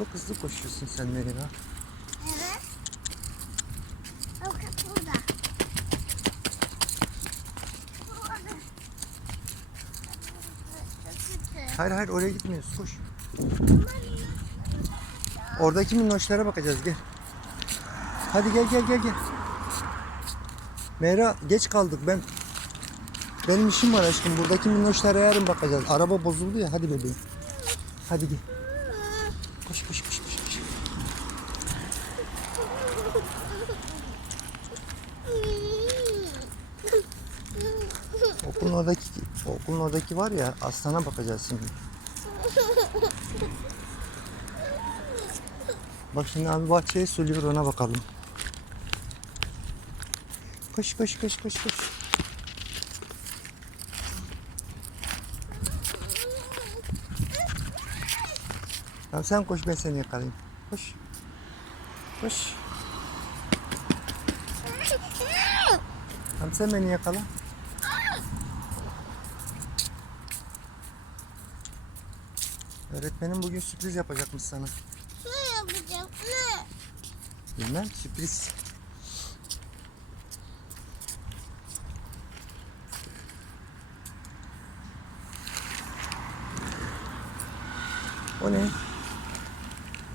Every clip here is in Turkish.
Çok hızlı koşuyorsun sen Meyra. Evet. Bakın burada. Hayır hayır oraya gitmiyoruz. Koş. Oradaki minnoşlara bakacağız gel. Hadi gel gel gel gel. Meyra geç kaldık ben. Benim işim var aşkım. Buradaki minnoşlara yarın bakacağız. Araba bozuldu ya. Hadi bebeğim. Hadi gel. Koş koş koş koş. koş. Okulun oradaki okulun oradaki var ya aslana bakacağız şimdi. Bak şimdi abi bahçeye söylüyor ona bakalım. Koş koş koş koş koş. Tamam sen koş ben seni yakalayayım. Koş. Koş. Tamam sen beni yakala. Öğretmenim bugün sürpriz yapacakmış sana. Ne yapacağım? Ne? Bilmem sürpriz. O ne?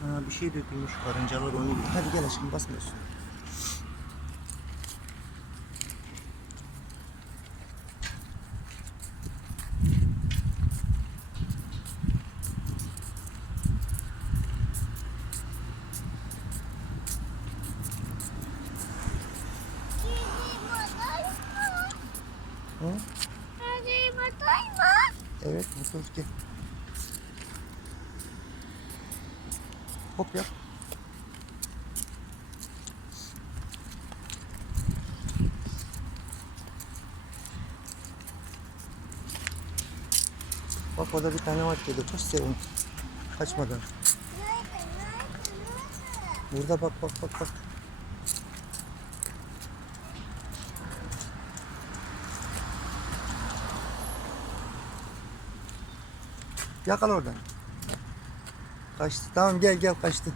Aa, bir şey dökülmüş karıncalar onu yiyor. Hadi gel aşkım basmıyorsun. Hı? Evet motor gel. Hop yap. Bak orada bir tane var kedi. Koş sevin. Kaçmadan. Burada bak bak bak bak. Yakala oradan. Kaçtı. Tamam gel gel kaçtı.